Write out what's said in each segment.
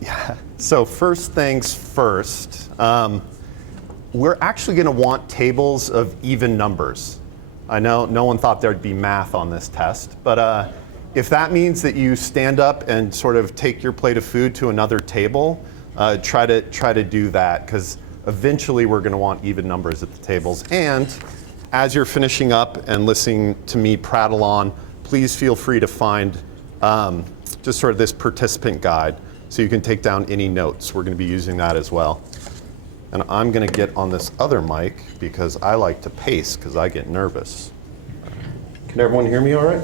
Yeah. So first things first, we're actually going to want tables of even numbers. I know no one thought there'd be math on this test, but if that means that you stand up and sort of take your plate of food to another table, try to do that, because eventually we're going to want even numbers at the tables. And as you're finishing up and listening to me prattle on, please feel free to find just sort of this participant guide so you can take down any notes. We're going to be using that as well. And I'm going to get on this other mic because I like to pace because I get nervous. Can everyone hear me all right?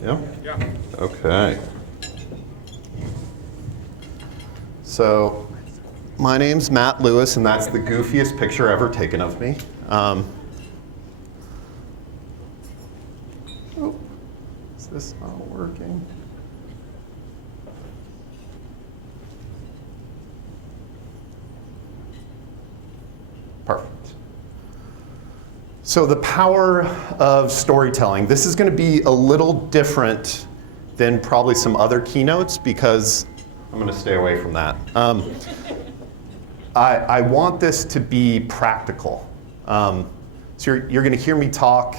Yeah? Yeah. Okay. So my name's Matt Lewis, and that's the goofiest picture ever taken of me. Is this not working? Perfect. So the power of storytelling. This is going to be a little different than probably some other keynotes because I'm going to stay away from that. I want this to be practical. So you're going to hear me talk,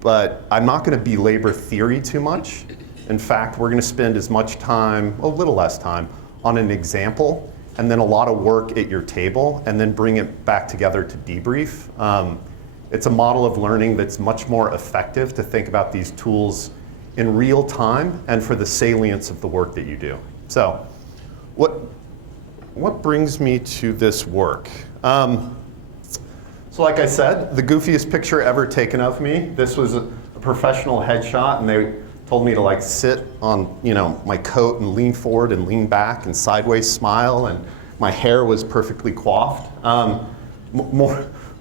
but I'm not going to belabor theory too much. In fact, we're going to spend as much time, a little less time, on an example, and then a lot of work at your table, and then bring it back together to debrief. It's a model of learning that's much more effective to think about these tools in real time and for the salience of the work that you do. So what brings me to this work? So like I said, the goofiest picture ever taken of me. This was a professional headshot, and they told me to like sit on my coat and lean forward and lean back and sideways smile, and my hair was perfectly coiffed.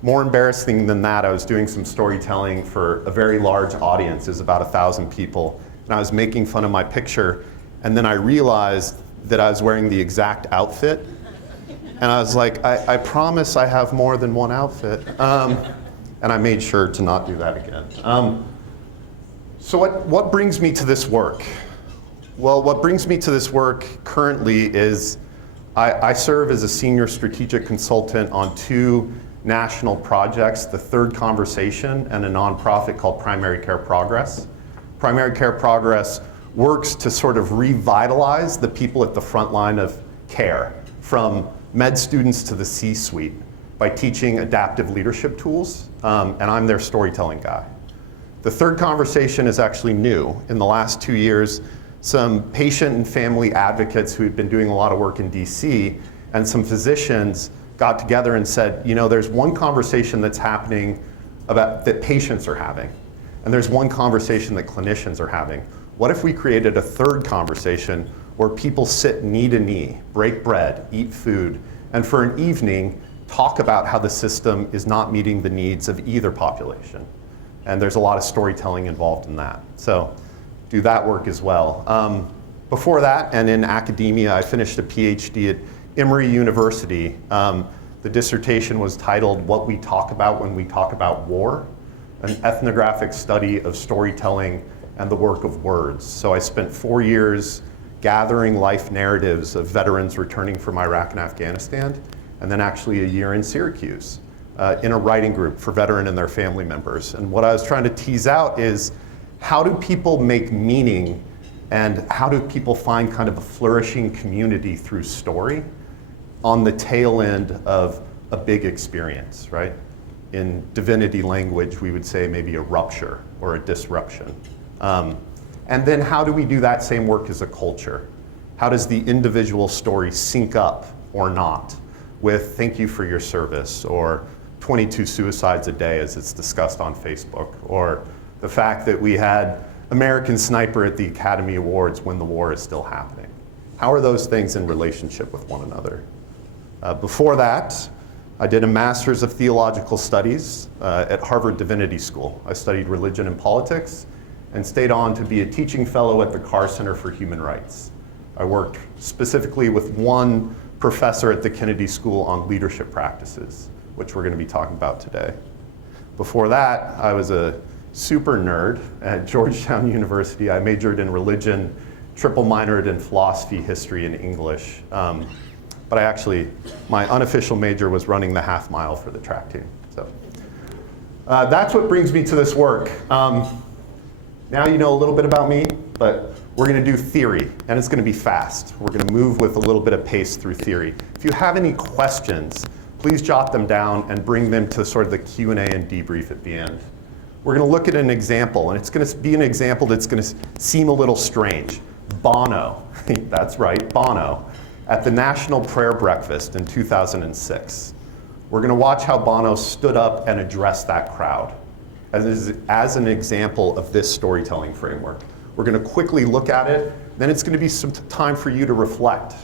More embarrassing than that, I was doing some storytelling for a very large audience. It was about 1,000 people, and I was making fun of my picture, and then I realized that I was wearing the exact outfit, and I was like, I promise I have more than one outfit, and I made sure to not do that again. So what brings me to this work? Well, what brings me to this work currently is I serve as a senior strategic consultant on 2 national projects, the Third Conversation and a nonprofit called Primary Care Progress. Primary Care Progress works to sort of revitalize the people at the front line of care, from med students to the C-suite, by teaching adaptive leadership tools, and I'm their storytelling guy. The Third Conversation is actually new. In the last 2 years, some patient and family advocates who had been doing a lot of work in DC and some physicians got together and said, there's one conversation that's happening that patients are having, and there's one conversation that clinicians are having. What if we created a third conversation where people sit knee to knee, break bread, eat food, and for an evening, talk about how the system is not meeting the needs of either population? And there's a lot of storytelling involved in that. So do that work as well. Before that, and in academia, I finished a PhD at Emory University. The dissertation was titled "What We Talk About When We Talk About War," an ethnographic study of storytelling and the work of words. So I spent 4 years gathering life narratives of veterans returning from Iraq and Afghanistan, and then actually a year in Syracuse in a writing group for veteran and their family members. And what I was trying to tease out is, how do people make meaning, and how do people find kind of a flourishing community through story on the tail end of a big experience, right? In divinity language, we would say maybe a rupture or a disruption. And then how do we do that same work as a culture? How does the individual story sync up or not with "thank you for your service," or 22 suicides a day as it's discussed on Facebook, or the fact that we had American Sniper at the Academy Awards when the war is still happening? How are those things in relationship with one another? Before that, I did a Master's of Theological Studies at Harvard Divinity School. I studied religion and politics and stayed on to be a teaching fellow at the Carr Center for Human Rights. I worked specifically with one professor at the Kennedy School on leadership practices, which we're going to be talking about today. Before that, I was a super nerd at Georgetown University. I majored in religion, triple minored in philosophy, history, and English. But my unofficial major was running the half mile for the track team. So that's what brings me to this work. Now you know a little bit about me, but we're going to do theory, and it's going to be fast. We're going to move with a little bit of pace through theory. If you have any questions, please jot them down and bring them to sort of the Q&A and debrief at the end. We're going to look at an example, and it's going to be an example that's going to seem a little strange. Bono, that's right, Bono, at the National Prayer Breakfast in 2006. We're going to watch how Bono stood up and addressed that crowd as an example of this storytelling framework. We're going to quickly look at it, then it's going to be some time for you to reflect.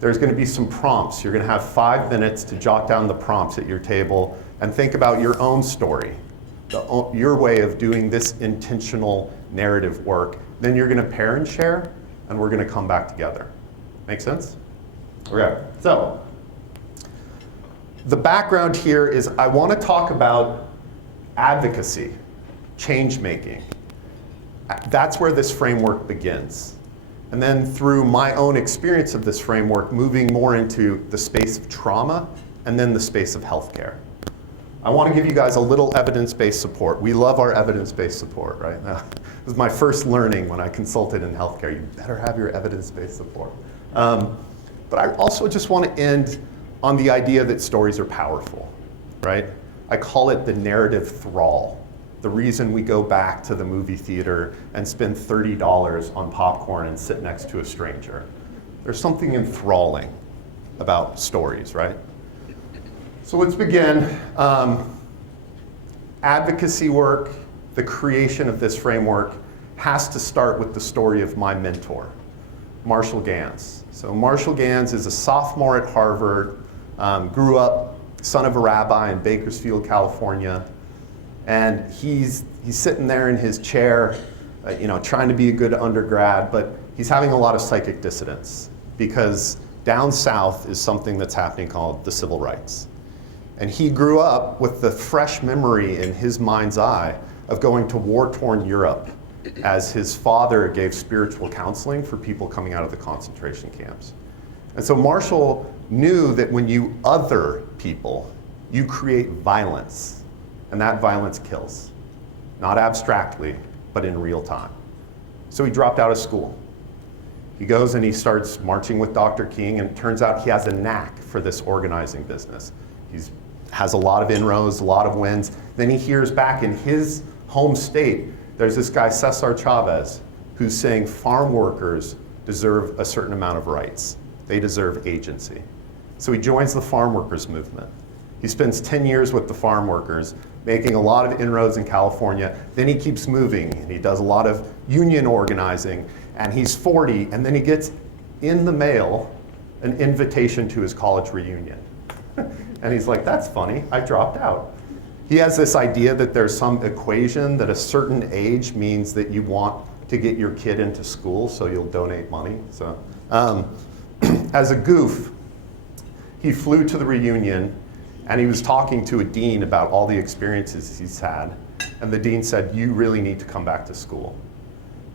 There's going to be some prompts. You're going to have 5 minutes to jot down the prompts at your table and think about your own story, your way of doing this intentional narrative work. Then you're going to pair and share, and we're going to come back together. Make sense? Okay, so the background here is I want to talk about advocacy, change making. That's where this framework begins. And then through my own experience of this framework, moving more into the space of trauma and then the space of healthcare. I want to give you guys a little evidence-based support. We love our evidence-based support, right? It was my first learning when I consulted in healthcare. You better have your evidence-based support. But I also just want to end on the idea that stories are powerful, right? I call it the narrative thrall. The reason we go back to the movie theater and spend $30 on popcorn and sit next to a stranger. There's something enthralling about stories, right? So let's begin. Advocacy work, the creation of this framework, has to start with the story of my mentor, Marshall Ganz. So Marshall Ganz is a sophomore at Harvard, grew up son of a rabbi in Bakersfield, California, and he's sitting there in his chair, trying to be a good undergrad, but he's having a lot of psychic dissonance because down south is something that's happening called the civil rights. And he grew up with the fresh memory in his mind's eye of going to war-torn Europe as his father gave spiritual counseling for people coming out of the concentration camps. And so Marshall knew that when you other people, you create violence, and that violence kills. Not abstractly, but in real time. So he dropped out of school. He goes and he starts marching with Dr. King, and it turns out he has a knack for this organizing business. He has a lot of inroads, a lot of wins. Then he hears back in his home state, there's this guy, Cesar Chavez, who's saying farm workers deserve a certain amount of rights. They deserve agency. So he joins the farm workers movement. He spends 10 years with the farm workers, making a lot of inroads in California. Then he keeps moving, and he does a lot of union organizing, and he's 40, and then he gets in the mail an invitation to his college reunion. And he's like, that's funny, I dropped out. He has this idea that there's some equation that a certain age means that you want to get your kid into school, so you'll donate money. So, as a goof, he flew to the reunion, and he was talking to a dean about all the experiences he's had. And the dean said, you really need to come back to school.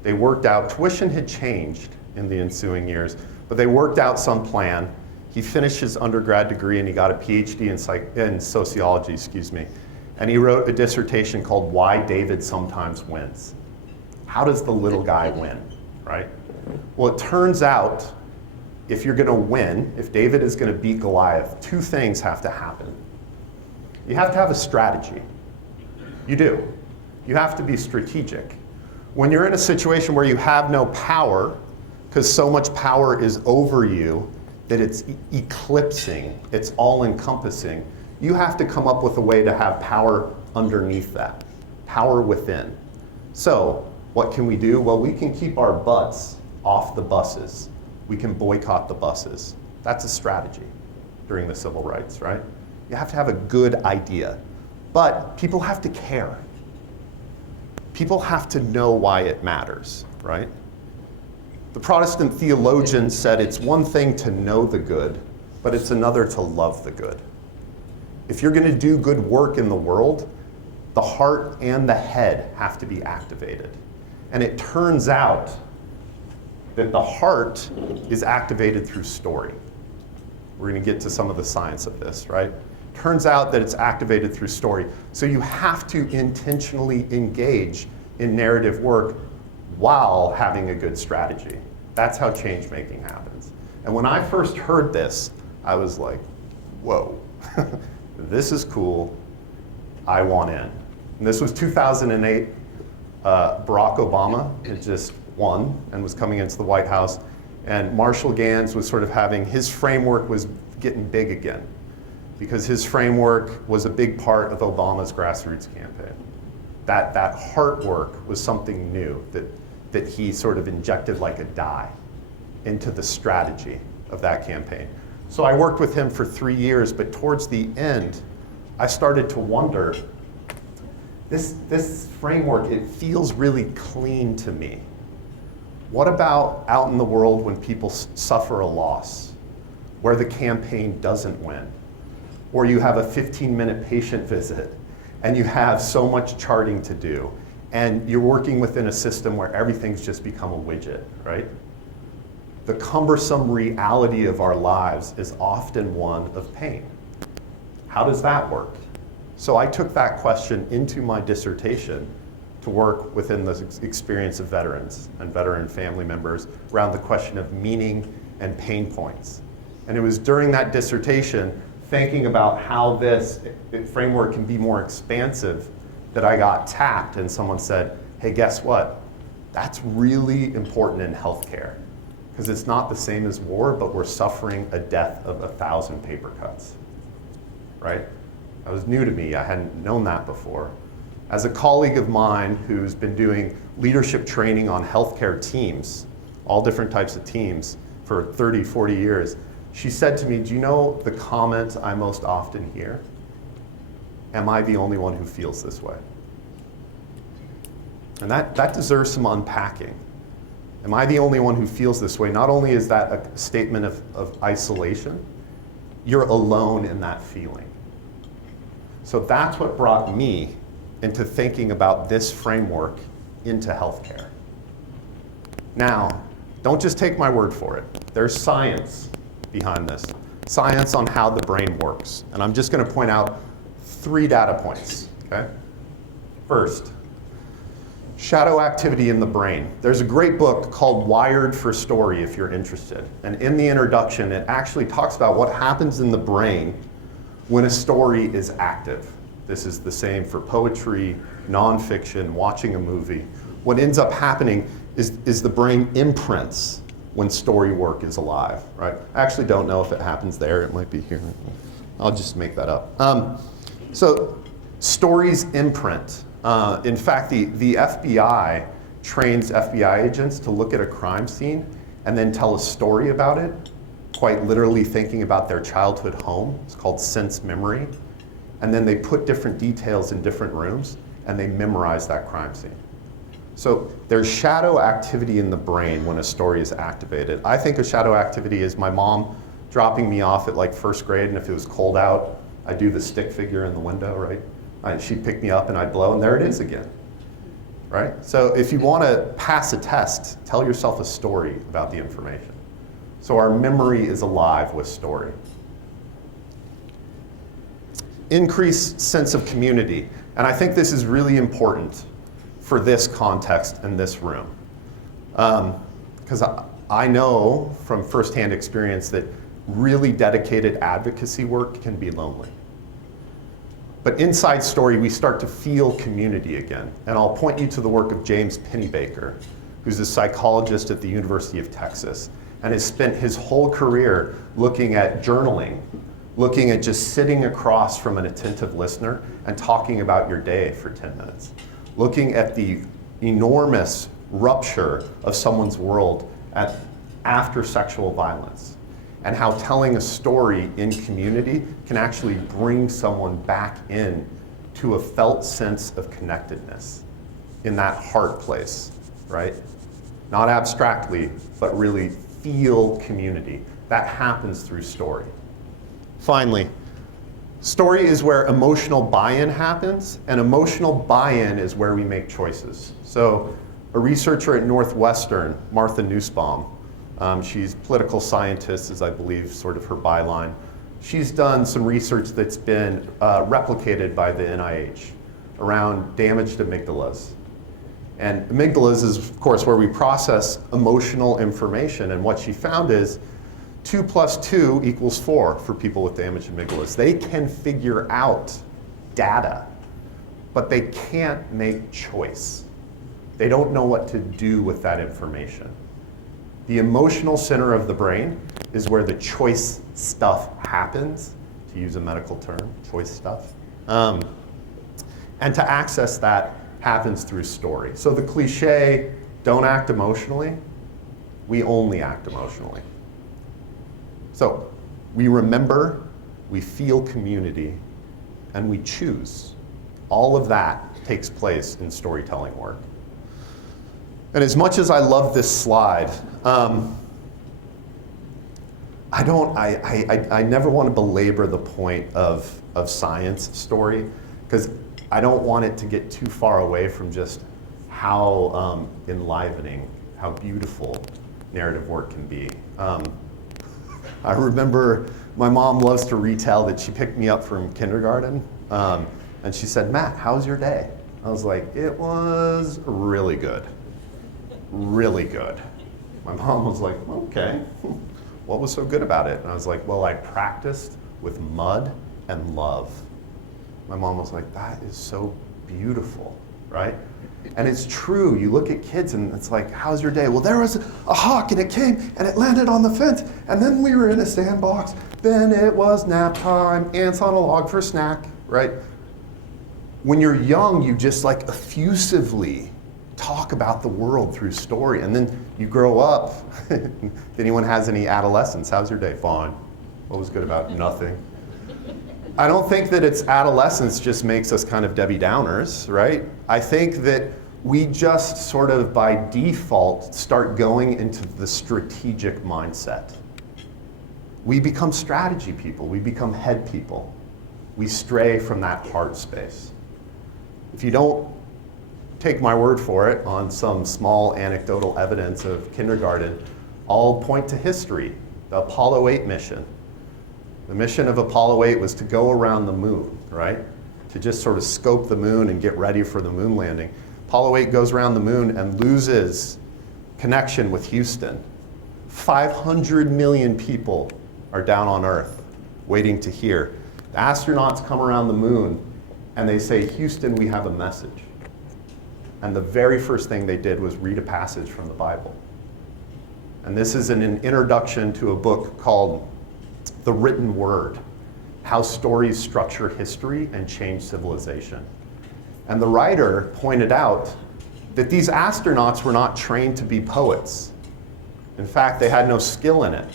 They worked out, tuition had changed in the ensuing years, but they worked out some plan. He finished his undergrad degree and he got a PhD in sociology, And he wrote a dissertation called Why David Sometimes Wins. How does the little guy win, right? Well, it turns out if you're gonna win, if David is gonna beat Goliath, 2 things have to happen. You have to have a strategy. You do. You have to be strategic. When you're in a situation where you have no power, because so much power is over you that it's eclipsing, it's all-encompassing, you have to come up with a way to have power underneath that, power within. So what can we do? Well, we can keep our butts off the buses. We can boycott the buses. That's a strategy during the civil rights, right? You have to have a good idea, but people have to care. People have to know why it matters, right? The Protestant theologian said it's one thing to know the good, but it's another to love the good. If you're going to do good work in the world, the heart and the head have to be activated. And it turns out that the heart is activated through story. We're going to get to some of the science of this, right? Turns out that it's activated through story. So you have to intentionally engage in narrative work while having a good strategy. That's how change making happens. And when I first heard this, I was like, whoa, this is cool. I want in. And this was 2008. Barack Obama had just won and was coming into the White House. And Marshall Gans was sort of having, his framework was getting big again, because his framework was a big part of Obama's grassroots campaign. That heart work was something new that he sort of injected like a dye into the strategy of that campaign. So I worked with him for 3 years, but towards the end, I started to wonder, this framework, it feels really clean to me. What about out in the world when people suffer a loss, where the campaign doesn't win, or you have a 15-minute patient visit, and you have so much charting to do, and you're working within a system where everything's just become a widget, right? The cumbersome reality of our lives is often one of pain. How does that work? So I took that question into my dissertation to work within the experience of veterans and veteran family members around the question of meaning and pain points. And it was during that dissertation, thinking about how this framework can be more expansive, that I got tapped and someone said, hey, guess what? That's really important in healthcare, because it's not the same as war, but we're suffering a death of 1,000 paper cuts, right? That was new to me. I hadn't known that before. As a colleague of mine who's been doing leadership training on healthcare teams, all different types of teams, for 30, 40 years, she said to me, do you know the comment I most often hear? Am I the only one who feels this way? And that deserves some unpacking. Am I the only one who feels this way? Not only is that a statement of isolation, you're alone in that feeling. So that's what brought me into thinking about this framework into healthcare. Now, don't just take my word for it. There's science behind this. Science on how the brain works. And I'm just going to point out 3 data points, okay? First, shadow activity in the brain. There's a great book called Wired for Story, if you're interested. And in the introduction, it actually talks about what happens in the brain when a story is active. This is the same for poetry, nonfiction, watching a movie. What ends up happening is the brain imprints when story work is alive, right? I actually don't know if it happens there. It might be here. I'll just make that up. So stories imprint. In fact, the FBI trains FBI agents to look at a crime scene and then tell a story about it, quite literally thinking about their childhood home. It's called sense memory. And then they put different details in different rooms and they memorize that crime scene. So there's shadow activity in the brain when a story is activated. I think of shadow activity as my mom dropping me off at like 1st grade, and if it was cold out, I'd do the stick figure in the window, right? She'd pick me up and I'd blow, and there it is again, right? So if you want to pass a test, tell yourself a story about the information. So our memory is alive with story. Increased sense of community. And I think this is really important for this context and this room. Because I know from firsthand experience that really dedicated advocacy work can be lonely. But inside Story, we start to feel community again. And I'll point you to the work of James Pennebaker, who's a psychologist at the University of Texas, and has spent his whole career looking at journaling, looking at just sitting across from an attentive listener and talking about your day for 10 minutes. Looking at the enormous rupture of someone's world after sexual violence, and how telling a story in community can actually bring someone back in to a felt sense of connectedness in that heart place, right? Not abstractly, but really feel community. That happens through story. Finally, story is where emotional buy-in happens, and emotional buy-in is where we make choices. So A researcher at Northwestern, Martha Nussbaum, she's political scientist, is I believe sort of her byline. She's done some research that's been replicated by the NIH around damaged amygdalas. And amygdalas is, of course, where we process emotional information. And what she found is 2 + 2 = 4 for people with damaged amygdalas. They can figure out data, but they can't make choice. They don't know what to do with that information. The emotional center of the brain is where the choice stuff happens, to use a medical term, choice stuff. And to access that happens through story. So the cliche, don't act emotionally, we only act emotionally. So we remember, we feel community, and we choose. All of that takes place in storytelling work. And as much as I love this slide, I never want to belabor the point of science story, because I don't want it to get too far away from just how enlivening, how beautiful narrative work can be. I remember my mom loves to retell that she picked me up from kindergarten, and she said, "Matt, how's your day?" I was like, "It was really good. Really good." My mom was like, "Okay, what was so good about it?" And I was like, "Well, I practiced with mud and love." My mom was like, "That is so beautiful," right? And it's true. You look at kids and it's like, "How's your day?" "Well, there was a hawk and it came and it landed on the fence, and then we were in a sandbox. Then it was nap time, ants on a log for a snack," right? When you're young, you just like effusively talk about the world through story, and then you grow up. If anyone has any adolescents, how's your day? Fine. What was good about it? Nothing. I don't think that it's adolescence just makes us kind of Debbie Downers, right? I think that we just sort of by default start going into the strategic mindset. We become strategy people, we become head people. We stray from that heart space. If you don't take my word for it on some small anecdotal evidence of kindergarten, I'll point to history, the Apollo 8 mission. The mission of Apollo 8 was to go around the moon, right? To just sort of scope the moon and get ready for the moon landing. Apollo 8 goes around the moon and loses connection with Houston. 500 million people are down on Earth waiting to hear. The astronauts come around the moon and they say, "Houston, we have a message." And the very first thing they did was read a passage from the Bible. And this is an introduction to a book called The Written Word, How Stories Structure History and Change Civilization. And the writer pointed out that these astronauts were not trained to be poets. In fact, they had no skill in it.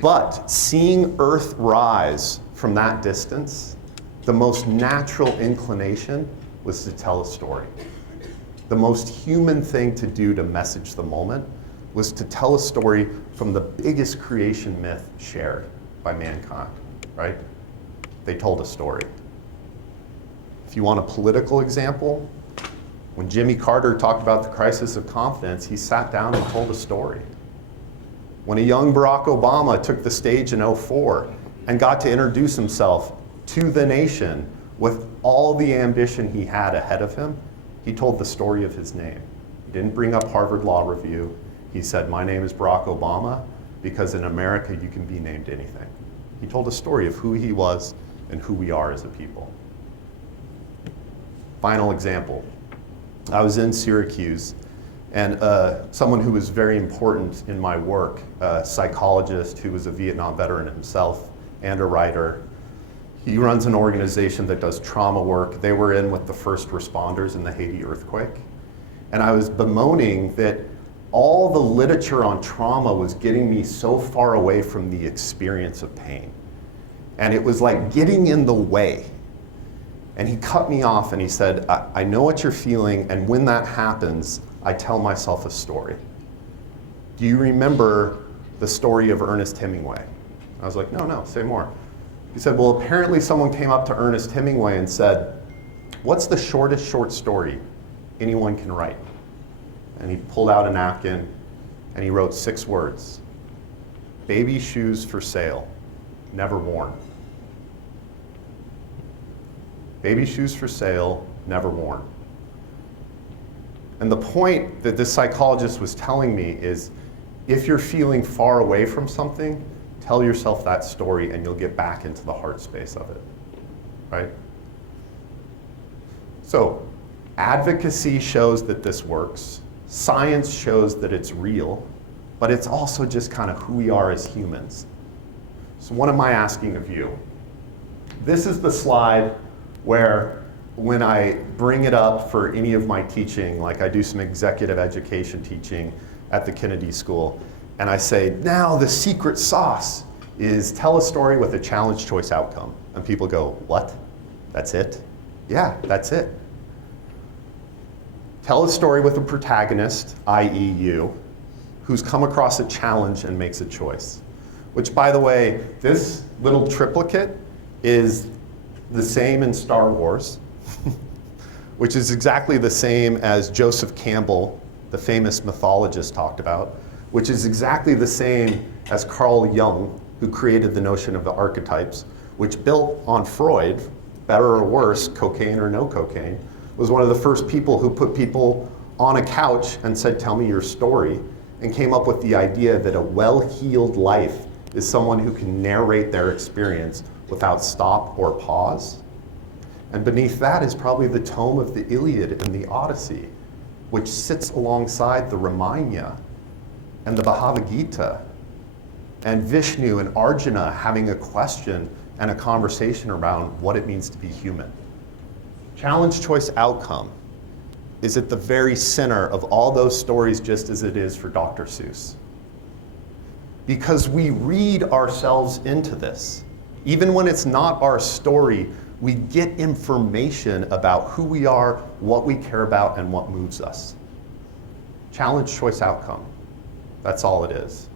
But seeing Earth rise from that distance, the most natural inclination was to tell a story. The most human thing to do to message the moment was to tell a story from the biggest creation myth shared by mankind, right? They told a story. If you want a political example, when Jimmy Carter talked about the crisis of confidence, he sat down and told a story. When a young Barack Obama took the stage in '04 and got to introduce himself to the nation with all the ambition he had ahead of him, he told the story of his name. He didn't bring up Harvard Law Review. He said, "My name is Barack Obama because in America you can be named anything." He told a story of who he was and who we are as a people. Final example. I was in Syracuse, and someone who was very important in my work, a psychologist who was a Vietnam veteran himself and a writer. He runs an organization that does trauma work. They were in with the first responders in the Haiti earthquake. And I was bemoaning that all the literature on trauma was getting me so far away from the experience of pain. And it was like getting in the way. And he cut me off and he said, I know what you're feeling, and when that happens, I tell myself a story. Do you remember the story of Ernest Hemingway? I was like, no, say more. He said, well, apparently someone came up to Ernest Hemingway and said, "What's the shortest short story anyone can write?" and he pulled out a napkin and he wrote 6 words. Baby shoes for sale, never worn. Baby shoes for sale, never worn. And the point that this psychologist was telling me is, if you're feeling far away from something, tell yourself that story and you'll get back into the heart space of it, right? So, advocacy shows that this works. Science shows that it's real, but it's also just kind of who we are as humans. So what am I asking of you? This is the slide where when I bring it up for any of my teaching, like I do some executive education teaching at the Kennedy School, and I say, now the secret sauce is tell a story with a challenge choice outcome. And people go, what? That's it? Yeah, that's it. Tell a story with a protagonist, i.e. you, who's come across a challenge and makes a choice. Which, by the way, this little triplicate is the same in Star Wars, which is exactly the same as Joseph Campbell, the famous mythologist, talked about, which is exactly the same as Carl Jung, who created the notion of the archetypes, which built on Freud, better or worse, cocaine or no cocaine, was one of the first people who put people on a couch and said, tell me your story, and came up with the idea that a well-healed life is someone who can narrate their experience without stop or pause. And beneath that is probably the tome of the Iliad and the Odyssey, which sits alongside the Ramayana and the Bhagavad Gita, and Vishnu and Arjuna having a question and a conversation around what it means to be human. Challenge choice outcome is at the very center of all those stories, just as it is for Dr. Seuss. Because we read ourselves into this. Even when it's not our story, we get information about who we are, what we care about, and what moves us. Challenge choice outcome. That's all it is.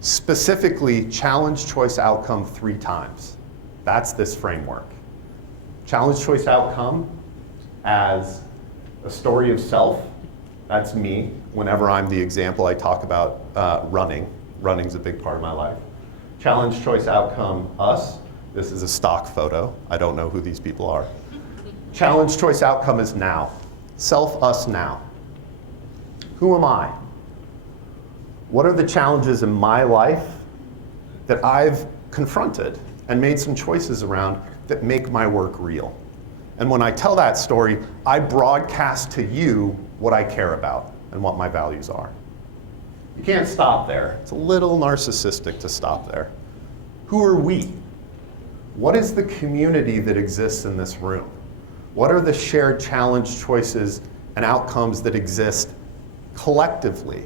Specifically, challenge choice outcome 3 times. That's this framework. Challenge choice outcome as a story of self. That's me. Whenever I'm the example, I talk about running. Running's a big part of my life. Challenge choice outcome us. This is a stock photo. I don't know who these people are. Challenge choice outcome is now. Self, us, now. Who am I? What are the challenges in my life that I've confronted and made some choices around that make my work real? And when I tell that story, I broadcast to you what I care about and what my values are. You can't stop there. It's a little narcissistic to stop there. Who are we? What is the community that exists in this room? What are the shared challenge choices and outcomes that exist collectively?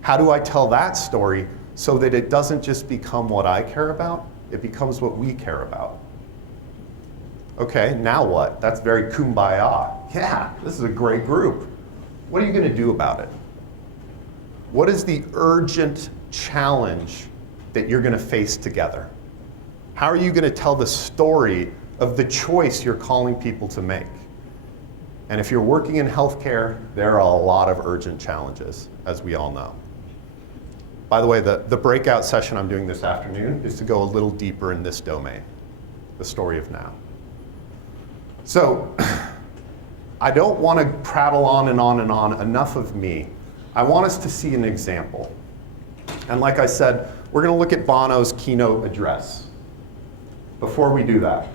How do I tell that story so that it doesn't just become what I care about, it becomes what we care about? Okay, now what? That's very kumbaya. Yeah, this is a great group. What are you going to do about it? What is the urgent challenge that you're going to face together? How are you going to tell the story of the choice you're calling people to make? And if you're working in healthcare, there are a lot of urgent challenges, as we all know. By the way, the breakout session I'm doing this afternoon is to go a little deeper in this domain, the story of now. So, I don't want to prattle on and on and on, enough of me. I want us to see an example. And like I said, we're going to look at Bono's keynote address. Before we do that,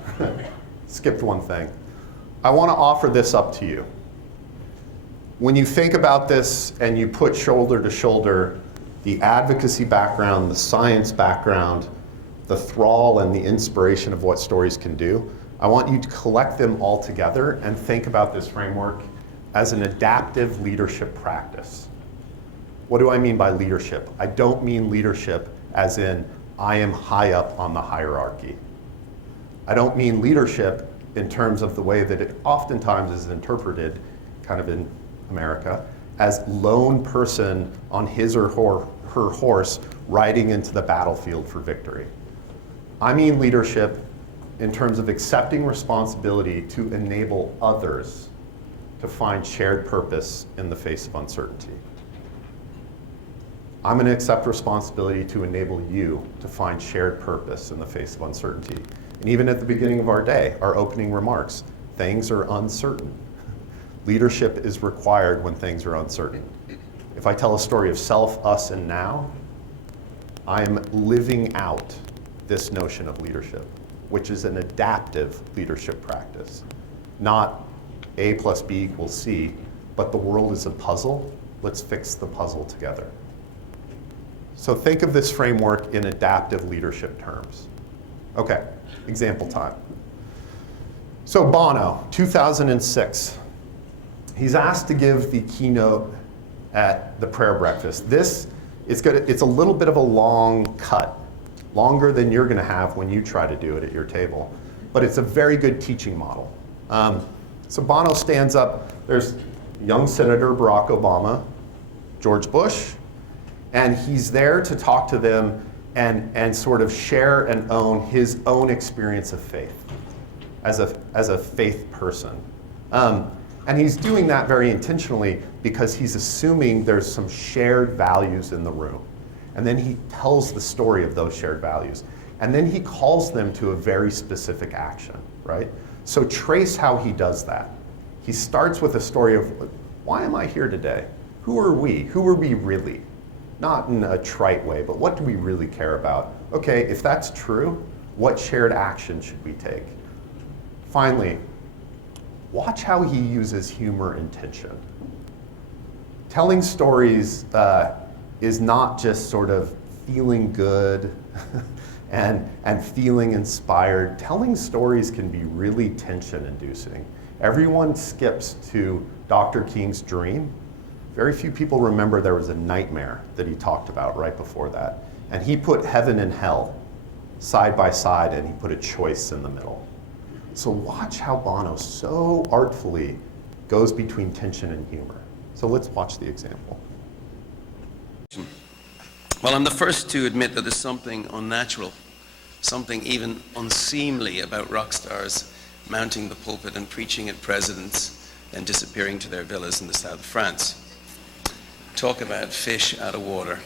skipped one thing. I want to offer this up to you. When you think about this and you put shoulder to shoulder the advocacy background, the science background, the thrall and the inspiration of what stories can do, I want you to collect them all together and think about this framework as an adaptive leadership practice. What do I mean by leadership? I don't mean leadership as in I am high up on the hierarchy. I don't mean leadership in terms of the way that it oftentimes is interpreted, kind of in America, as lone person on his or her horse riding into the battlefield for victory. I mean leadership in terms of accepting responsibility to enable others to find shared purpose in the face of uncertainty. I'm going to accept responsibility to enable you to find shared purpose in the face of uncertainty. And even at the beginning of our day, our opening remarks, things are uncertain. Leadership is required when things are uncertain. If I tell a story of self, us, and now, I'm living out this notion of leadership, which is an adaptive leadership practice. Not A plus B equals C, but the world is a puzzle. Let's fix the puzzle together. So think of this framework in adaptive leadership terms. Okay, example time. So Bono, 2006. He's asked to give the keynote at the prayer breakfast. It's a little bit of a long cut, longer than you're gonna have when you try to do it at your table. But it's a very good teaching model. So Bono stands up, there's young Senator Barack Obama, George Bush, and he's there to talk to them and sort of share and own his own experience of faith as a faith person. And he's doing that very intentionally because he's assuming there's some shared values in the room. And then he tells the story of those shared values. And then he calls them to a very specific action, right? So trace how he does that. He starts with a story of, why am I here today? Who are we? Who are we really? Not in a trite way, but what do we really care about? Okay, if that's true, what shared action should we take? Finally, watch how he uses humor and tension. Telling stories is not just sort of feeling good and feeling inspired. Telling stories can be really tension-inducing. Everyone skips to Dr. King's dream. Very few people remember there was a nightmare that he talked about right before that. And he put heaven and hell side by side, and he put a choice in the middle. So watch how Bono so artfully goes between tension and humor. So let's watch the example. Well, I'm the first to admit that there's something unnatural, something even unseemly about rock stars mounting the pulpit and preaching at presidents and disappearing to their villas in the south of France. Talk about fish out of water.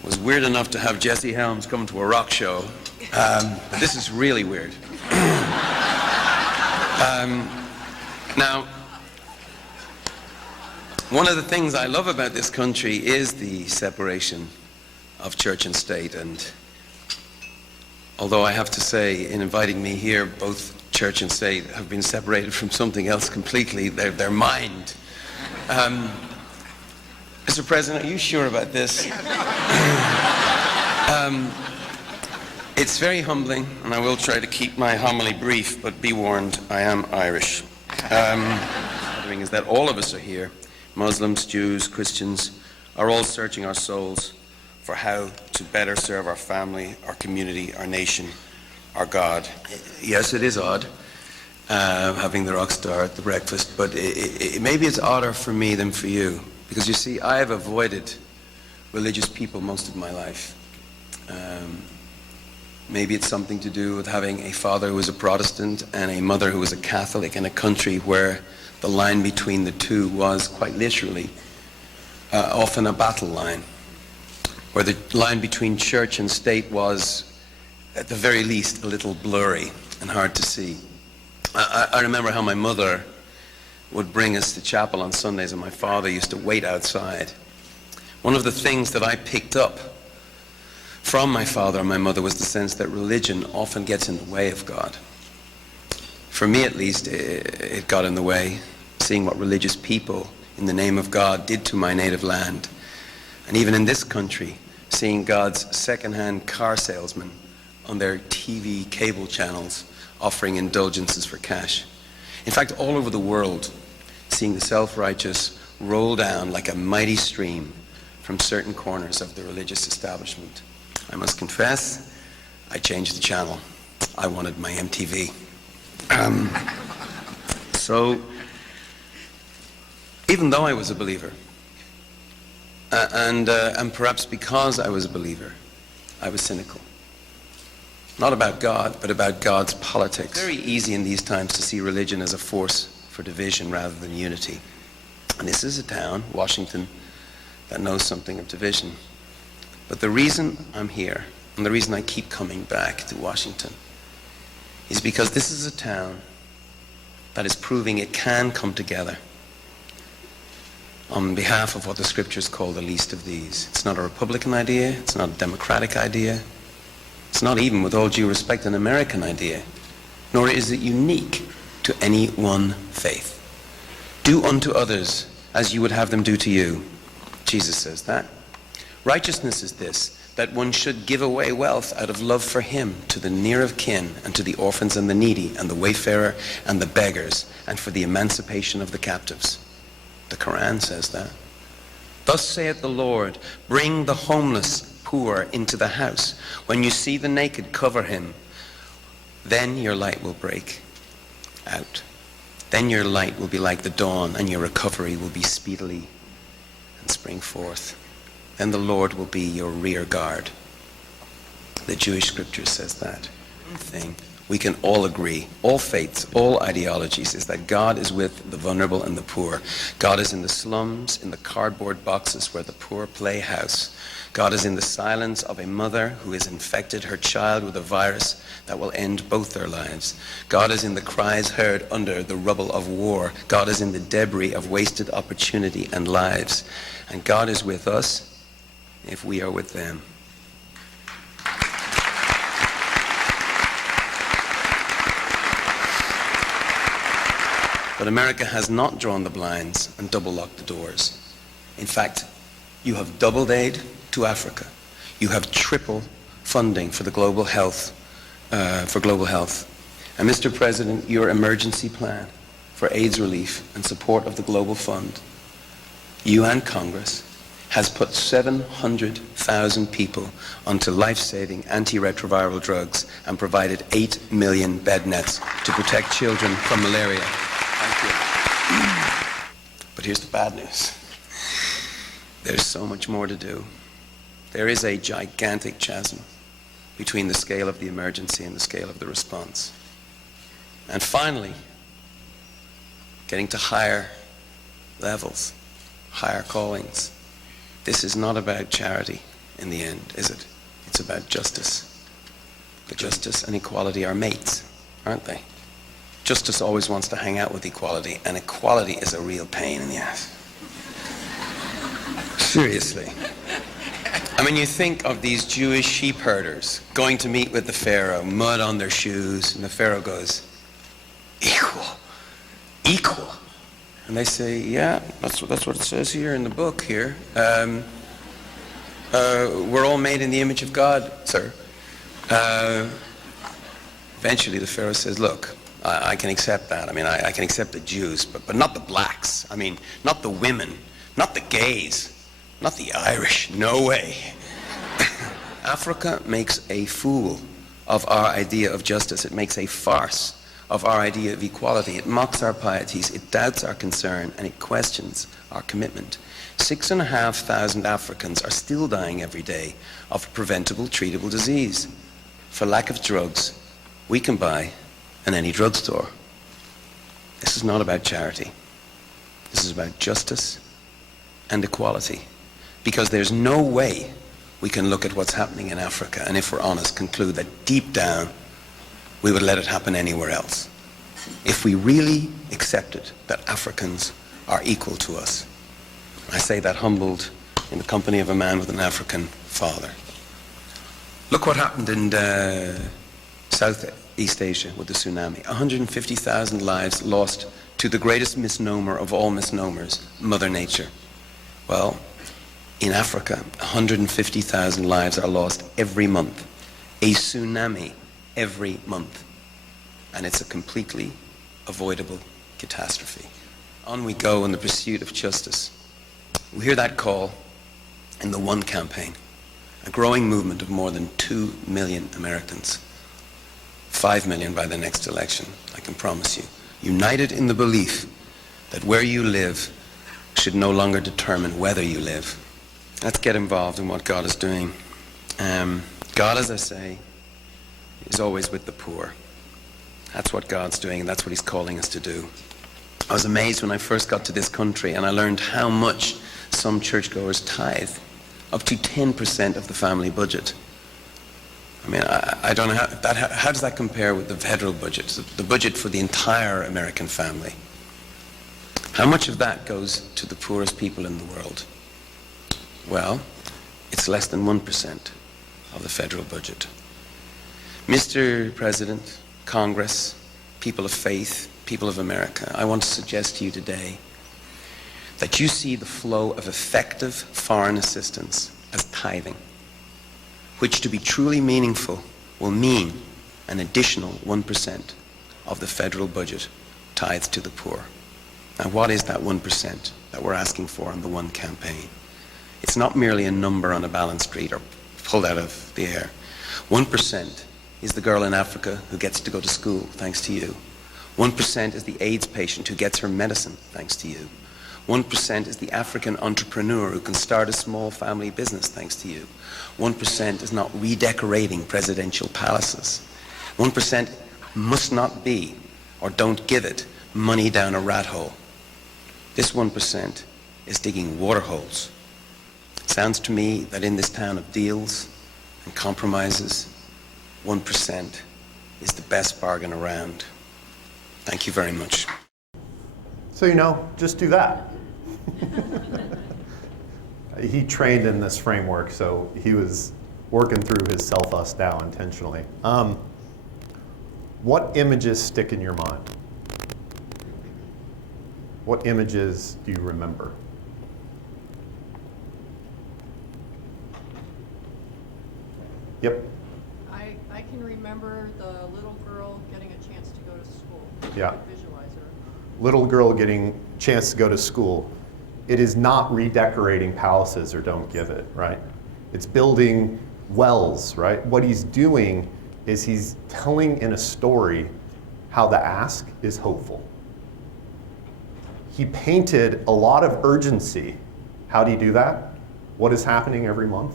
It was weird enough to have Jesse Helms come to a rock show, but this is really weird. Now, one of the things I love about this country is the separation of church and state, and although I have to say, in inviting me here, both church and state have been separated from something else completely, their mind. Mr. President, are you sure about this? It's very humbling, and I will try to keep my homily brief, but be warned, I am Irish. Is that all of us are here, Muslims, Jews, Christians, are all searching our souls for how to better serve our family, our community, our nation, our God. Yes, it is odd having the rock star at the breakfast, but maybe it's odder for me than for you. Because you see, I have avoided religious people most of my life. Maybe it's something to do with having a father who was a Protestant and a mother who was a Catholic in a country where the line between the two was quite literally often a battle line, where the line between church and state was, at the very least, a little blurry and hard to see. I remember how my mother would bring us to chapel on Sundays, and my father used to wait outside. One of the things that I picked up from my father and my mother was the sense that religion often gets in the way of God. For me, at least, it got in the way, seeing what religious people in the name of God did to my native land. And even in this country, seeing God's second-hand car salesmen on their TV cable channels offering indulgences for cash. In fact, all over the world, seeing the self-righteous roll down like a mighty stream from certain corners of the religious establishment. I must confess, I changed the channel. I wanted my MTV. So, even though I was a believer, and perhaps because I was a believer, I was cynical. Not about God, but about God's politics. It's very easy in these times to see religion as a force for for division rather than unity. And this is a town, Washington, that knows something of division. But the reason I'm here, and the reason I keep coming back to Washington, is because this is a town that is proving it can come together on behalf of what the scriptures call the least of these. It's not a Republican idea, it's not a Democratic idea, it's not even, with all due respect, an American idea, nor is it unique to any one faith. Do unto others as you would have them do to you. Jesus says that. Righteousness is this, that one should give away wealth out of love for him to the near of kin and to the orphans and the needy and the wayfarer and the beggars and for the emancipation of the captives. The Quran says that. Thus saith the Lord, bring the homeless poor into the house. When you see the naked, cover him. Then your light will break out. Then your light will be like the dawn, and your recovery will be speedily and spring forth. Then the Lord will be your rear guard. The Jewish scripture says that. One thing we can all agree, all faiths, all ideologies, is that God is with the vulnerable and the poor. God is in the slums, in the cardboard boxes where the poor play house. God is in the silence of a mother who has infected her child with a virus that will end both their lives. God is in the cries heard under the rubble of war. God is in the debris of wasted opportunity and lives. And God is with us if we are with them. But America has not drawn the blinds and double-locked the doors. In fact, you have doubled aid to Africa. You have triple funding for the global health, And Mr. President, your emergency plan for AIDS relief and support of the Global Fund, you and Congress, has put 700,000 people onto life-saving antiretroviral drugs and provided 8 million bed nets to protect children from malaria. Thank you. But here's the bad news. There's so much more to do. There is a gigantic chasm between the scale of the emergency and the scale of the response. And finally, getting to higher levels, higher callings. This is not about charity in the end, is it? It's about justice. But justice and equality are mates, aren't they? Justice always wants to hang out with equality, and equality is a real pain in the ass. Seriously. I mean, you think of these Jewish sheep herders going to meet with the Pharaoh, mud on their shoes, and the Pharaoh goes, equal. And they say, yeah, that's what it says here in the book here. We're all made in the image of God, sir. Eventually the Pharaoh says, look, I can accept that. I mean, I can accept the Jews, but not the blacks. I mean, not the women, not the gays, not the Irish. No way. Africa makes a fool of our idea of justice. It makes a farce of our idea of equality. It mocks our pieties, it doubts our concern, and it questions our commitment. 6,500 Africans are still dying every day of a preventable, treatable disease. For lack of drugs, we can buy in any drugstore. This is not about charity. This is about justice and equality. Because there's no way we can look at what's happening in Africa and, if we're honest, conclude that deep down we would let it happen anywhere else. If we really accepted that Africans are equal to us. I say that humbled in the company of a man with an African father. Look what happened in Southeast Asia with the tsunami. 150,000 lives lost to the greatest misnomer of all misnomers, Mother Nature. Well, in Africa, 150,000 lives are lost every month. A tsunami every month. And it's a completely avoidable catastrophe. On we go in the pursuit of justice. We hear that call in the One campaign, a growing movement of more than 2 million Americans. 5 million by the next election, I can promise you. United in the belief that where you live should no longer determine whether you live. Let's get involved in what God is doing. God, as I say, is always with the poor. That's what God's doing, and that's what He's calling us to do. I was amazed when I first got to this country and I learned how much some churchgoers tithe, up to 10% of the family budget. I mean, I don't know how does that compare with the federal budget, the budget for the entire American family? How much of that goes to the poorest people in the world? Well, it's less than 1% of the federal budget. Mr. President, Congress, people of faith, people of America, I want to suggest to you today that you see the flow of effective foreign assistance as tithing, which to be truly meaningful will mean an additional 1% of the federal budget tithed to the poor. Now, what is that 1% that we're asking for on the one campaign? It's not merely a number on a balance sheet or pulled out of the air. 1% is the girl in Africa who gets to go to school, thanks to you. 1% is the AIDS patient who gets her medicine, thanks to you. 1% is the African entrepreneur who can start a small family business, thanks to you. 1% is not redecorating presidential palaces. 1% must not be, or don't give it, money down a rat hole. This 1% is digging water holes. It sounds to me that in this town of deals and compromises, 1% is the best bargain around. Thank you very much. So, just do that. He trained in this framework, so he was working through his self-us now intentionally. What images stick in your mind? What images do you remember? Yep. I can remember the little girl getting a chance to go to school. Yeah. I could visualize her. Little girl getting a chance to go to school. It is not redecorating palaces or don't give it, right? It's building wells, right? What he's doing is he's telling in a story how the ask is hopeful. He painted a lot of urgency. How do you do that? What is happening every month?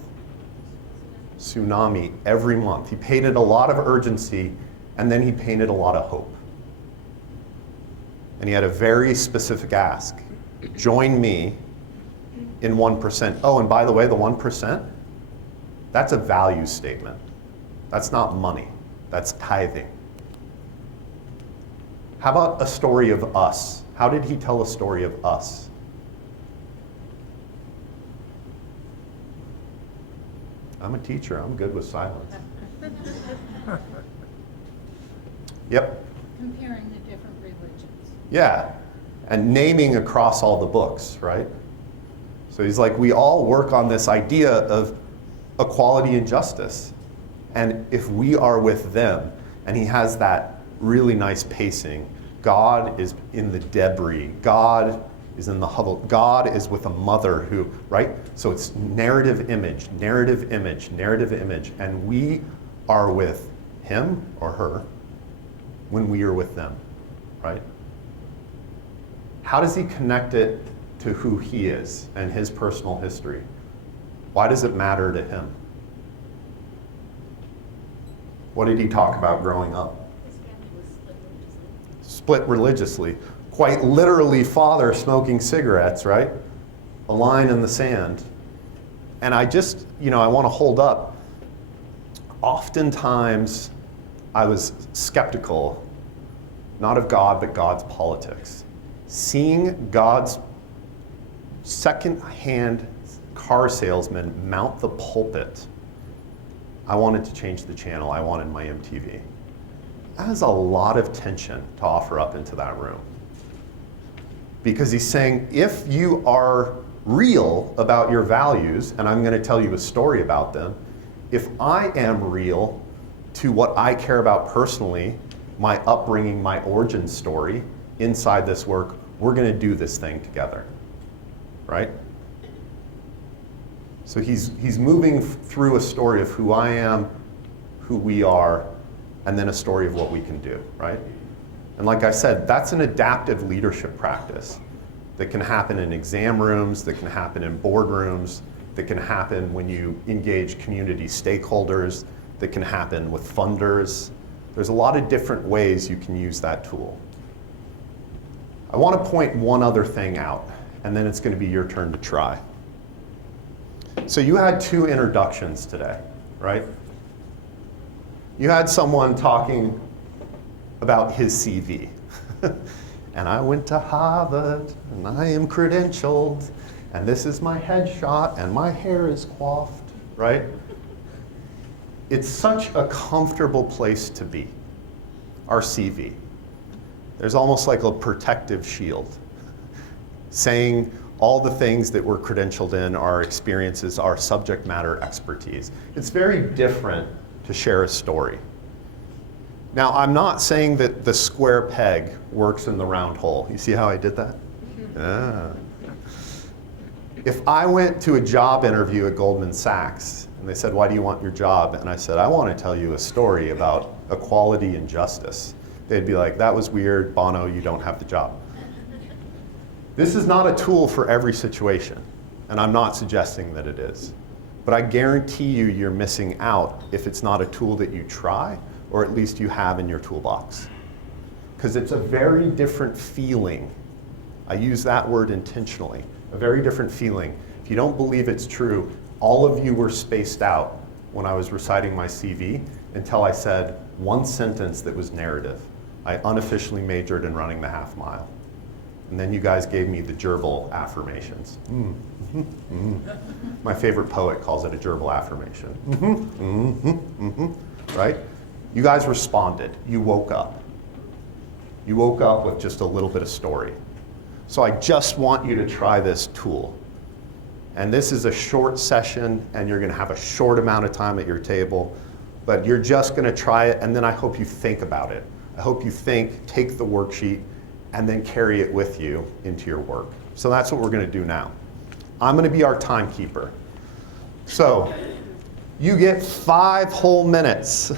Tsunami every month. He painted a lot of urgency, and then he painted a lot of hope. And he had a very specific ask. Join me in 1%. Oh, and by the way, the 1%, that's a value statement. That's not money. That's tithing. How about a story of us? How did he tell a story of us? I'm a teacher. I'm good with silence. Yep. Comparing the different religions. Yeah, and naming across all the books, right? So he's like, we all work on this idea of equality and justice. And if we are with them, and he has that really nice pacing, God is in the debris, God is in the hovel, God is with a mother who, right? So it's narrative image, narrative image, narrative image, and we are with him or her when we are with them, right? How does he connect it to who he is and his personal history? Why does it matter to him? What did he talk about growing up? His family was split religiously. Split religiously. Quite literally, father smoking cigarettes, right? A line in the sand. And I just, I want to hold up. Oftentimes, I was skeptical, not of God, but God's politics. Seeing God's second-hand car salesman mount the pulpit, I wanted to change the channel. I wanted my MTV. That is a lot of tension to offer up into that room. Because he's saying, if you are real about your values, and I'm going to tell you a story about them, if I am real to what I care about personally, my upbringing, my origin story, inside this work, we're going to do this thing together, right? So he's moving through a story of who I am, who we are, and then a story of what we can do, right? And like I said, that's an adaptive leadership practice that can happen in exam rooms, that can happen in boardrooms, that can happen when you engage community stakeholders, that can happen with funders. There's a lot of different ways you can use that tool. I want to point one other thing out, and then it's going to be your turn to try. So you had 2 introductions today, right? You had someone talking about his CV. And I went to Harvard, and I am credentialed, and this is my headshot, and my hair is coiffed, right? It's such a comfortable place to be, our CV. There's almost like a protective shield, saying all the things that we're credentialed in, our experiences, our subject matter expertise. It's very different to share a story. Now, I'm not saying that the square peg works in the round hole. You see how I did that? Yeah. If I went to a job interview at Goldman Sachs, and they said, why do you want your job? And I said, I want to tell you a story about equality and justice. They'd be like, that was weird, Bono, you don't have the job. This is not a tool for every situation, and I'm not suggesting that it is. But I guarantee you, you're missing out if it's not a tool that you try, or at least you have in your toolbox. Because it's a very different feeling. I use that word intentionally, a very different feeling. If you don't believe it's true, all of you were spaced out when I was reciting my CV until I said one sentence that was narrative. I unofficially majored in running the half mile. And then you guys gave me the gerbil affirmations. My favorite poet calls it a gerbil affirmation. Right? You guys responded. You woke up. You woke up with just a little bit of story. So I just want you to try this tool. And this is a short session, and you're going to have a short amount of time at your table, but you're just going to try it, and then I hope you think about it. I hope you think, take the worksheet, and then carry it with you into your work. So that's what we're going to do now. I'm going to be our timekeeper. So you get 5 whole minutes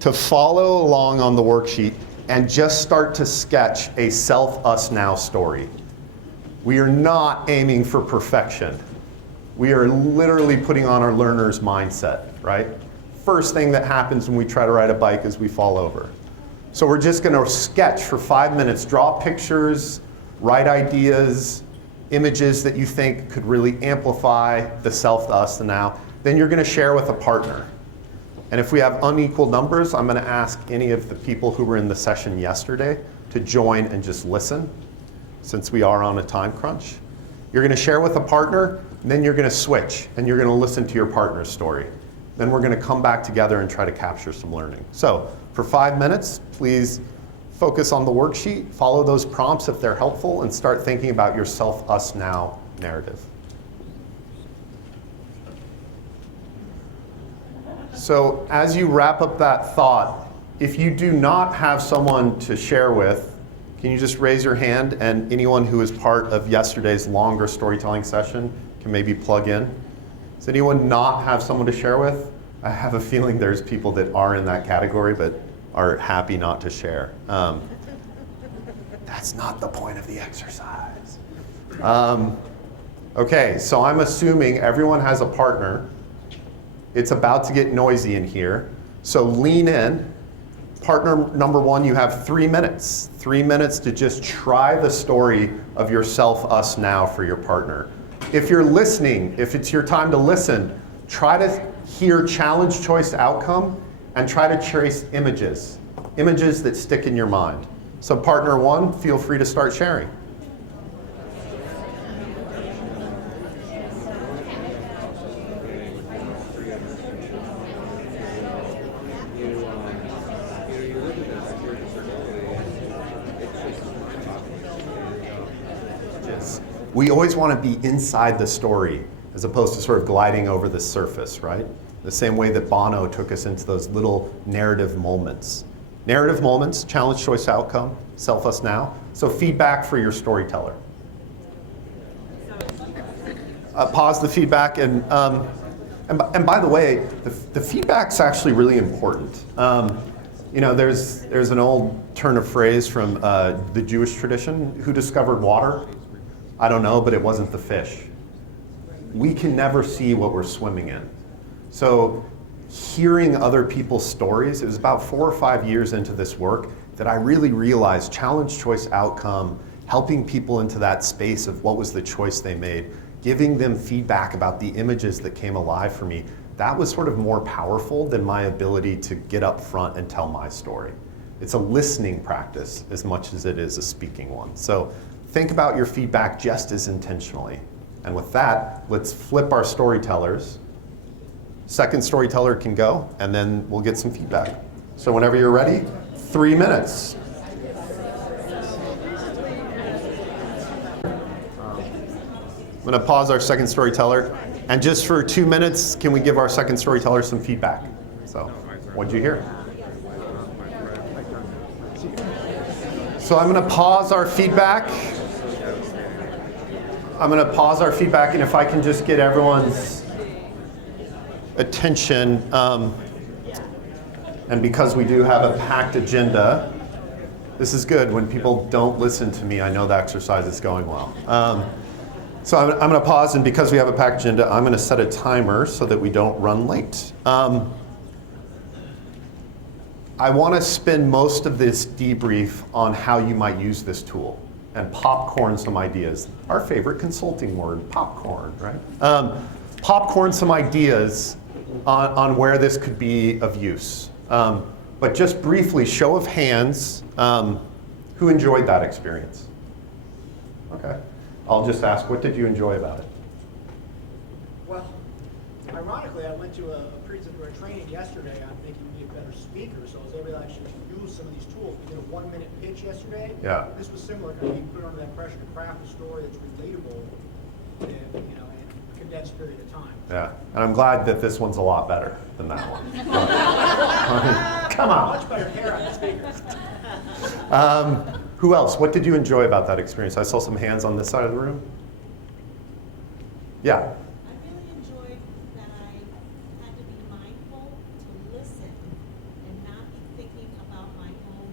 to follow along on the worksheet and just start to sketch a self, us, now story. We are not aiming for perfection. We are literally putting on our learner's mindset, right? First thing that happens when we try to ride a bike is we fall over. So we're just going to sketch for 5 minutes, draw pictures, write ideas, images that you think could really amplify the self, the us, the now. Then you're going to share with a partner. And if we have unequal numbers, I'm going to ask any of the people who were in the session yesterday to join and just listen, since we are on a time crunch. You're going to share with a partner, and then you're going to switch, and you're going to listen to your partner's story. Then we're going to come back together and try to capture some learning. So for 5 minutes, please focus on the worksheet, follow those prompts if they're helpful, and start thinking about your self, us, now narrative. So as you wrap up that thought, if you do not have someone to share with, can you just raise your hand, and anyone who is part of yesterday's longer storytelling session can maybe plug in? Does anyone not have someone to share with? I have a feeling there's people that are in that category but are happy not to share. That's not the point of the exercise. Okay, so I'm assuming everyone has a partner. It's about to get noisy in here, so lean in. Partner number 1, you have 3 minutes. 3 minutes to just try the story of yourself, us, now for your partner. If you're listening, if it's your time to listen, try to hear challenge, choice, outcome, and try to trace images that stick in your mind. So partner 1, feel free to start sharing. We always want to be inside the story as opposed to sort of gliding over the surface, right? The same way that Bono took us into those little narrative moments. Narrative moments, challenge, choice, outcome, self, us, now. So feedback for your storyteller. Pause the feedback, and by the way, the feedback's actually really important. You know, there's an old turn of phrase from the Jewish tradition: who discovered water? I don't know, but it wasn't the fish. We can never see what we're swimming in. So hearing other people's stories, it was about 4 or 5 years into this work that I really realized challenge, choice, outcome helping people into that space of what was the choice they made, giving them feedback about the images that came alive for me, that was sort of more powerful than my ability to get up front and tell my story. It's a listening practice as much as it is a speaking one. So think about your feedback just as intentionally. And with that, let's flip our storytellers. Second storyteller can go, and then we'll get some feedback. So whenever you're ready, 3 minutes. I'm going to pause our second storyteller. And just for 2 minutes, can we give our second storyteller some feedback? So, what'd you hear? So I'm going to pause our feedback. And if I can just get everyone's attention, and because we do have a packed agenda, this is good. When people don't listen to me, I know the exercise is going well. So I'm going to pause, and because we have a packed agenda, I'm going to set a timer so that we don't run late. I want to spend most of this debrief on how you might use this tool and popcorn some ideas. Our favorite consulting word, popcorn, right? Popcorn some ideas on where this could be of use. But just briefly, show of hands, who enjoyed that experience? Okay. I'll just ask, what did you enjoy about it? Well, ironically, I went to a training yesterday on making me a better speaker, so I was able to actually use some of these tools. We did a 1-minute pitch yesterday. Yeah. This was similar, kind of being put under that pressure to craft a story that's relatable in, in a condensed period of time. Yeah, and I'm glad that this one's a lot better than that one. Come on. Much better care on the speaker. Who else? What did you enjoy about that experience? I saw some hands on this side of the room. Yeah. I really enjoyed that I had to be mindful to listen and not be thinking about my own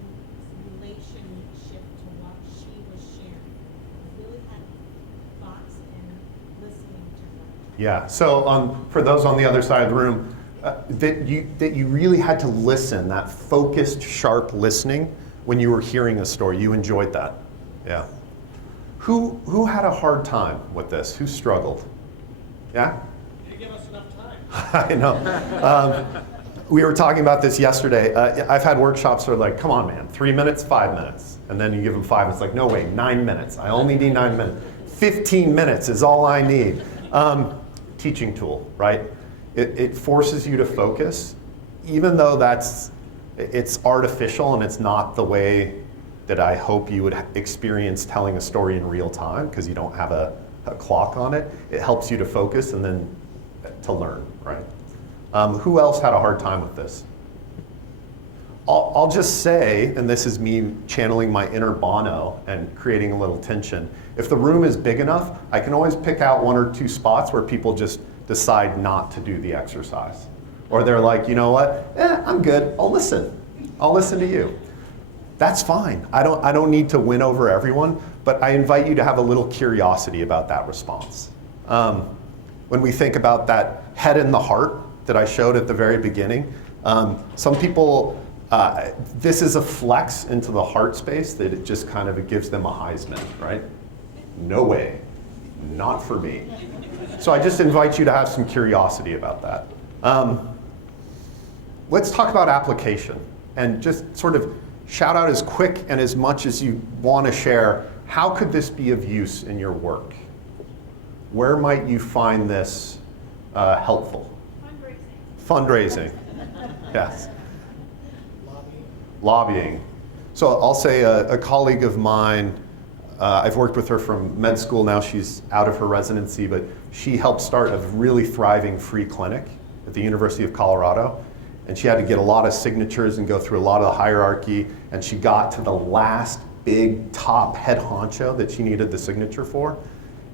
relationship to what she was sharing. I really had thoughts and listening to her. Yeah, so for those on the other side of the room, that you really had to listen, that focused, sharp listening when you were hearing a story. You enjoyed that. Yeah. Who had a hard time with this? Who struggled? Yeah? You didn't give us enough time. I know. We were talking about this yesterday. I've had workshops where like, come on, man, 3 minutes, 5 minutes. And then you give them 5. It's like, no, wait, 9 minutes. I only need 9 minutes. 15 minutes is all I need. Teaching tool, right? It forces you to focus, even though it's artificial and it's not the way that I hope you would experience telling a story in real time, because you don't have a clock on it. It helps you to focus and then to learn, right? Who else had a hard time with this? I'll just say, and this is me channeling my inner Bono and creating a little tension. If the room is big enough, I can always pick out 1 or 2 spots where people just decide not to do the exercise. Or they're like, you know what? I'm good. I'll listen. I'll listen to you. That's fine. I don't need to win over everyone, but I invite you to have a little curiosity about that response. When we think about that head and the heart that I showed at the very beginning, some people, this is a flex into the heart space that it just kind of, it gives them a Heisman, right? No way. Not for me. So I just invite you to have some curiosity about that. Let's talk about application and just sort of shout out as quick and as much as you want to share. How could this be of use in your work? Where might you find this helpful? Fundraising. Yes. Lobbying. So I'll say a colleague of mine, I've worked with her from med school. Now she's out of her residency, but she helped start a really thriving free clinic at the University of Colorado. And she had to get a lot of signatures and go through a lot of the hierarchy. And she got to the last big top head honcho that she needed the signature for.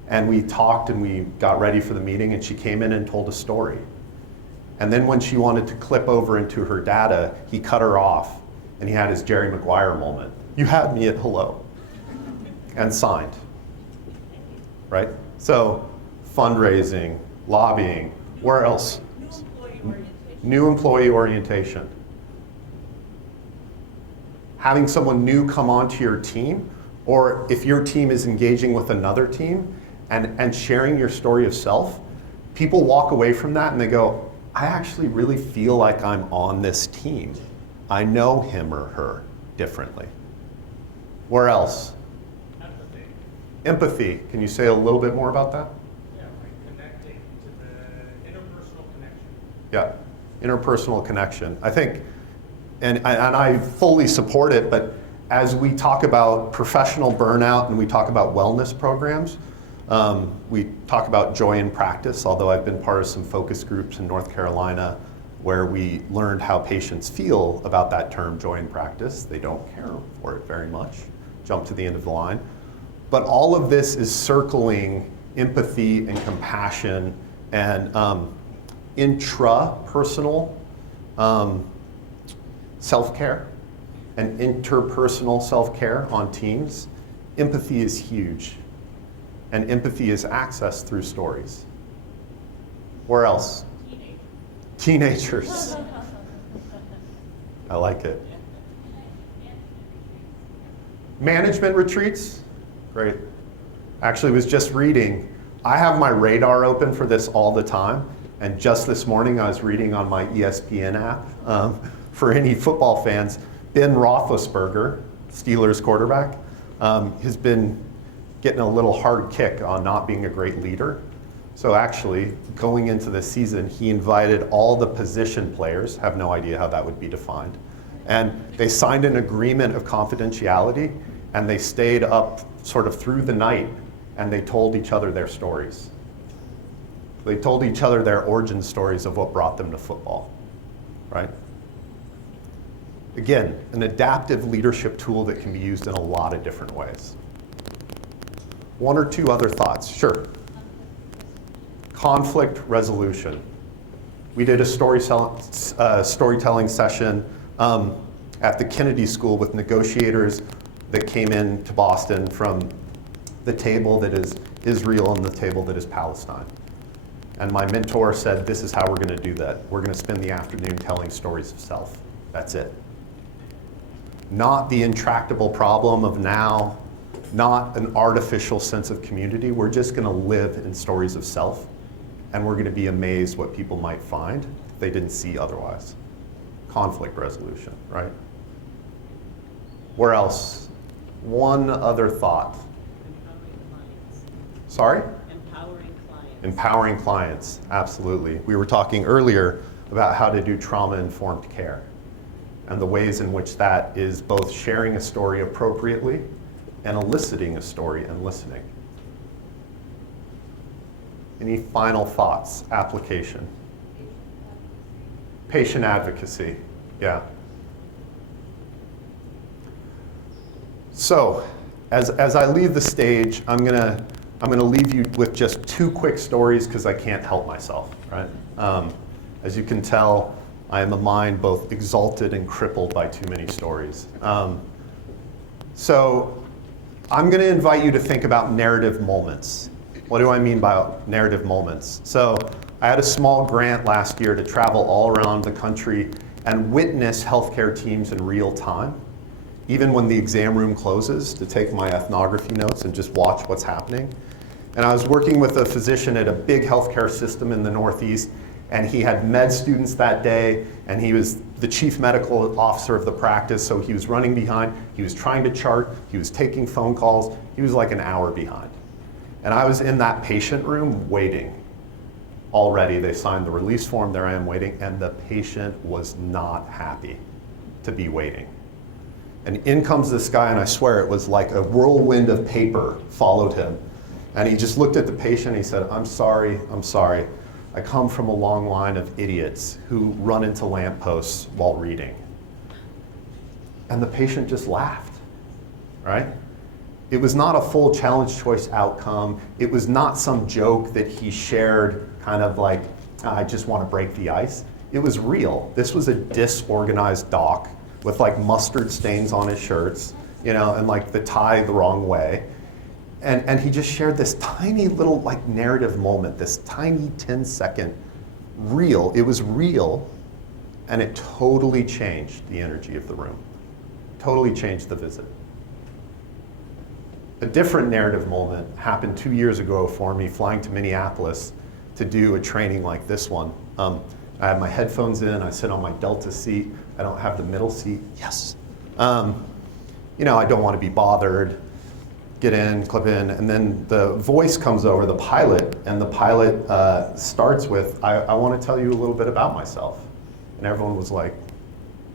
And we talked and we got ready for the meeting, and she came in and told a story. And then when she wanted to clip over into her data, he cut her off and he had his Jerry Maguire moment. You had me at hello. And signed, right? So fundraising, lobbying, where else? New employee orientation. Having someone new come onto your team, Or if your team is engaging with another team and sharing your story of self, people walk away from that and they go, I actually really feel like I'm on this team. I know him or her differently. Where else? Empathy. Empathy. Can you say a little bit more about that? Yeah, like connecting to the interpersonal connection. Yeah, interpersonal connection. I think, and I fully support it, but as we talk about professional burnout and we talk about wellness programs, we talk about joy in practice, although I've been part of some focus groups in North Carolina where we learned how patients feel about that term, joy in practice. They don't care for it very much. Jump to the end of the line. But all of this is circling empathy and compassion and intrapersonal self-care and interpersonal self-care on teams. Empathy is huge. And empathy is accessed through stories. Where else? Teenagers. I like it. Management retreats? Great. Actually, was just reading. I have my radar open for this all the time. And just this morning, I was reading on my ESPN app. For any football fans, Ben Roethlisberger, Steelers quarterback, has been getting a little hard kick on not being a great leader. So actually, going into this season, he invited all the position players, have no idea how that would be defined, and they signed an agreement of confidentiality, and they stayed up sort of through the night, and they told each other their stories. They told each other their origin stories of what brought them to football, right? Again, an adaptive leadership tool that can be used in a lot of different ways. One or two other thoughts, sure. Conflict resolution. We did a storytelling session at the Kennedy School with negotiators that came in to Boston from the table that is Israel and the table that is Palestine. And my mentor said, this is how we're going to do that. We're going to spend the afternoon telling stories of self. That's it. Not the intractable problem of now, not an artificial sense of community. We're just going to live in stories of self, and we're going to be amazed what people might find if they didn't see otherwise. Conflict resolution, right? Where else? One other thought. Empowering clients. Sorry? Empowering clients. Empowering clients, absolutely. We were talking earlier about how to do trauma-informed care and the ways in which that is both sharing a story appropriately and eliciting a story and listening. Any final thoughts? Application. Patient advocacy, yeah. So, as I leave the stage, I'm gonna leave you with just two quick stories because I can't help myself, right? As you can tell, I am a mind both exalted and crippled by too many stories. So, I'm going to invite you to think about narrative moments. What do I mean by narrative moments? So I had a small grant last year to travel all around the country and witness healthcare teams in real time, even when the exam room closes, to take my ethnography notes and just watch what's happening. And I was working with a physician at a big healthcare system in the Northeast, and he had med students that day, and he was the chief medical officer of the practice, so he was running behind, he was trying to chart, he was taking phone calls, he was like an hour behind. And I was in that patient room waiting. Already, they signed the release form, there I am waiting, and the patient was not happy to be waiting. And in comes this guy, and I swear it was like a whirlwind of paper followed him. And he just looked at the patient, and he said, I'm sorry. I come from a long line of idiots who run into lampposts while reading. And the patient just laughed, right? It was not a full challenge choice outcome. It was not some joke that he shared kind of like, I just want to break the ice. It was real. This was a disorganized doc with like mustard stains on his shirts, you know, and like the tie the wrong way. And he just shared this tiny little like narrative moment, this tiny 10-second reel. It was real, and it totally changed the energy of the room. Totally changed the visit. A different narrative moment happened 2 years ago for me, flying to Minneapolis to do a training like this one. I have my headphones in, I sit on my Delta seat, I don't have the middle seat, yes. You know, I don't want to be bothered, get in, clip in, and then the voice comes over, the pilot, and the pilot starts with, I want to tell you a little bit about myself. And everyone was like,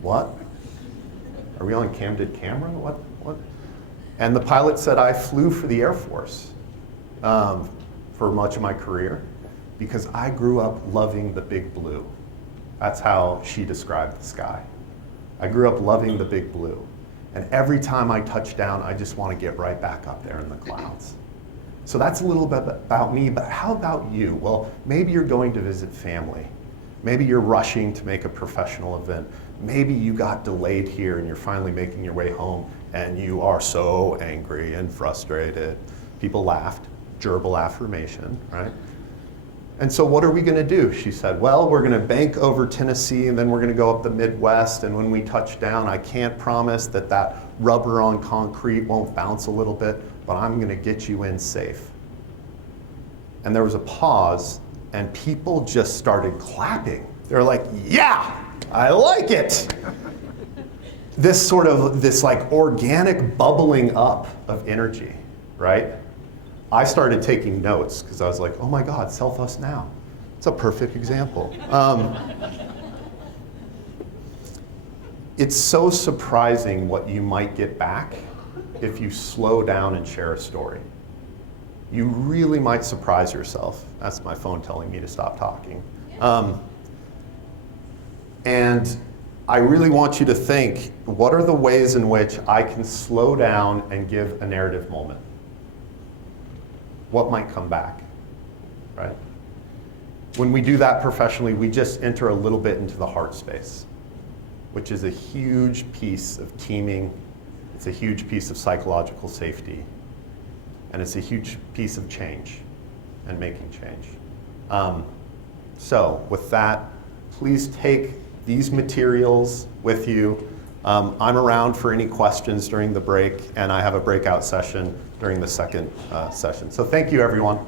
what? Are we on candid camera? What? And the pilot said, I flew for the Air Force for much of my career because I grew up loving the big blue. That's how she described the sky. I grew up loving the big blue. And every time I touch down, I just want to get right back up there in the clouds. So that's a little bit about me, but how about you? Well, maybe you're going to visit family. Maybe you're rushing to make a professional event. Maybe you got delayed here and you're finally making your way home and you are so angry and frustrated. People laughed, gerbil affirmation, right? And so what are we gonna do? She said, well, we're gonna bank over Tennessee and then we're gonna go up the Midwest, and when we touch down, I can't promise that that rubber on concrete won't bounce a little bit, but I'm gonna get you in safe. And there was a pause and people just started clapping. They're like, yeah, I like it. This like organic bubbling up of energy, right? I started taking notes because I was like, oh my God, self-us now. It's a perfect example. It's so surprising what you might get back if you slow down and share a story. You really might surprise yourself. That's my phone telling me to stop talking. And I really want you to think, what are the ways in which I can slow down and give a narrative moment? What might come back, right? When we do that professionally, we just enter a little bit into the heart space, which is a huge piece of teaming. It's a huge piece of psychological safety. And it's a huge piece of change and making change. So with that, please take these materials with you. I'm around for any questions during the break, and I have a breakout session during the second session. So thank you, everyone.